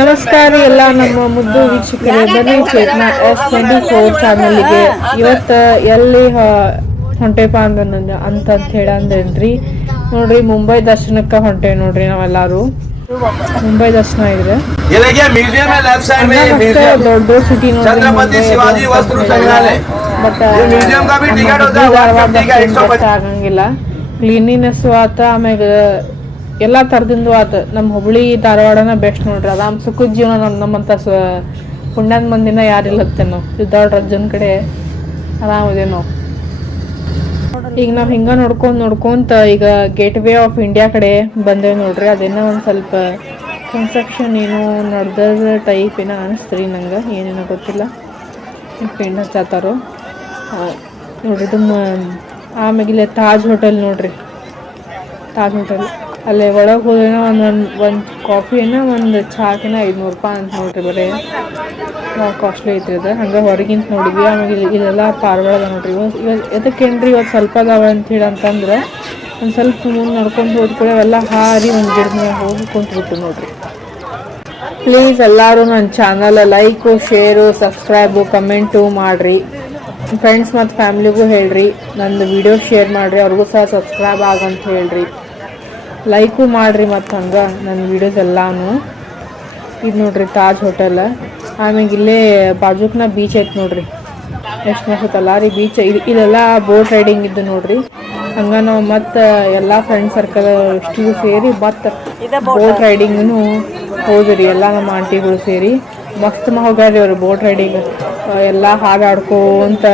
ನಮಸ್ಕಾರ ಎಲ್ಲ ನಮ್ಮ ಮುದ್ದು ವೀಕ್ಷಕರೇ ಬನ್ನಿ ಚೇತನ ಎಸ್ ಟ್ವೆಂಟಿ ಫೋರ್ ಚಾನಲ್ಗೆ ಇವತ್ತು ಎಲ್ಲಿ ಹೊಂಟೇಪ ಅಂದ ಅಂತ ಹೇಳ ಅಂದ್ರೇನ್ರಿ? ನೋಡ್ರಿ ಮುಂಬೈ ದರ್ಶನಕ್ಕೆ ಹೊಂಟೆ ನೋಡ್ರಿ ನಾವೆಲ್ಲಾರು. ಮುಂಬೈ ದರ್ಶನ ಇದ್ರೆ ದೊಡ್ಡ ದೊಡ್ಡ ಸಿಟಿ ನೋಡ್ರಿ ಬಟ್ ಆಗಂಗಿಲ್ಲ. ಕ್ಲೀನಿನೆಸ್ ಆತ ಆಮ್ಯಾಗ ಎಲ್ಲಾ ಥರದಿಂದೂ ಆತ ನಮ್ಮ ಹುಬ್ಳಿ ಧಾರವಾಡನ ಬೆಸ್ಟ್ ನೋಡ್ರಿ. ಆರಾಮ್ ಸುಖದ ಜೀವನ ನಮ್ ನಮ್ಮಂತ ಸ ಪುಣ್ಯದ ಮಂದಿನ ಯಾರಿಲ್ಲತ್ತೆ ನಾವು. ಸಿದ್ದಾಳ್ ರಜ್ಜನ ಕಡೆ ಆರಾಮದೆ ಈಗ ನಾವು ಹಿಂಗೆ ನೋಡ್ಕೊಂಡು ನೋಡ್ಕೊಂತ ಈಗ ಗೇಟ್ ವೇ ಆಫ್ ಇಂಡಿಯಾ ಕಡೆ ಬಂದೇವೆ ನೋಡ್ರಿ. ಅದೇನೋ ಒಂದು ಸ್ವಲ್ಪ ಕನ್ಸ್ಟ್ರಕ್ಷನ್ ಏನೋ ನಡ್ದದ ಟೈಪ್ ಏನೋ ಅನಿಸ್ತ್ರಿ ನಂಗೆ. ಏನೇನೋ ಗೊತ್ತಿಲ್ಲ. ಪೇಂಟ್ ಹಚ್ಚಾತಾರೋ. ನೋಡ್ರಿ ಇದು ಇಲ್ಲೇ ತಾಜ್ ಹೋಟೆಲ್ ನೋಡ್ರಿ. ತಾಜ್ ಹೋಟೆಲ್ ಅಲ್ಲೇ ಒಳಗೆ ಹೋದ್ರೆ ಒಂದು ಒಂದು ಕಾಫಿನ ಒಂದು ಚಾಕಿನ ಐದುನೂರು ರೂಪಾಯಿ ಅಂತ ನೋಡ್ರಿ ಬರೀ. ಕಾಸ್ಟ್ಲಿ ಐತ್ರಿ ಅದು. ಹಂಗೆ ಹೊರಗಿಂತ ನೋಡಿದ್ವಿ. ಆಮೇಲೆ ಇಲ್ಲಿ ಇಲ್ಲೆಲ್ಲ ಪಾರ್ವಾಳ ಅದ ನೋಡ್ರಿ. ಇವತ್ತು ಇವತ್ತು ಎದಕ್ಕೇನ್ರಿ ಇವತ್ತು ಸ್ವಲ್ಪ ಅದಾವ ಅಂತ ಹೇಳಿ ಅಂತಂದ್ರೆ, ಒಂದು ಸ್ವಲ್ಪ ಮುಂದೆ ನಡ್ಕೊಂಡು ಹೋದ್ಕೂಡ ಅವೆಲ್ಲ ಹಾರಿ ಒಂದು ಗಿಡದ ಮೇಲೆ ಹೋಗಿ ಕುಂತ್ಬಿಟ್ಟು ನೋಡ್ರಿ. ಪ್ಲೀಸ್ ಎಲ್ಲರೂ ನನ್ನ channel like share subscribe comment ಮಾಡಿರಿ. ಫ್ರೆಂಡ್ಸ್ ಮತ್ತು ಫ್ಯಾಮ್ಲಿಗೂ ಹೇಳ್ರಿ. ನಂದು ವಿಡಿಯೋ ಶೇರ್ ಮಾಡಿರಿ. ಅವ್ರಿಗೂ ಸಹ ಸಬ್ಸ್ಕ್ರೈಬ್ ಆಗಂತ ಹೇಳ್ರಿ. ಲೈಕು ಮಾಡಿರಿ ಮತ್ತು ಹಂಗೆ ನನ್ನ ವಿಡಿಯೋಸ್ ಎಲ್ಲಾನು. ಇದು ನೋಡ್ರಿ ತಾಜ್ ಹೋಟೆಲ್ ಆಮ್ಯಾಗ ಇಲ್ಲೇ ಬಾಜುಕ್ನ ಬೀಚ್ ಐತೆ ನೋಡ್ರಿ. ಎಷ್ಟು ಮಸ್ತಲ್ಲ ರೀ ಬೀಚ್ ಇದು ಇಲ್ಲೆಲ್ಲ ಬೋಟ್ ರೈಡಿಂಗ್ ಇದ್ದು ನೋಡ್ರಿ. ಹಂಗೆ ನಾವು ಮತ್ತು ಎಲ್ಲ ಫ್ರೆಂಡ್ ಸರ್ಕಲ್ ಇಷ್ಟು ಸೇರಿ ಮತ್ತು ಬೋಟ್ ರೈಡಿಂಗ್ನು ಹೋದ್ರಿ ಎಲ್ಲ ನಮ್ಮ ಆಂಟಿಗಳು ಸೇರಿ. ಮಸ್ತ್ ಹೋಗ್ಯಾರಿ ಅವ್ರು ಬೋಟ್ ರೈಡಿಂಗ್ ಎಲ್ಲ ಹಾಡು ಆಡ್ಕೋಂತ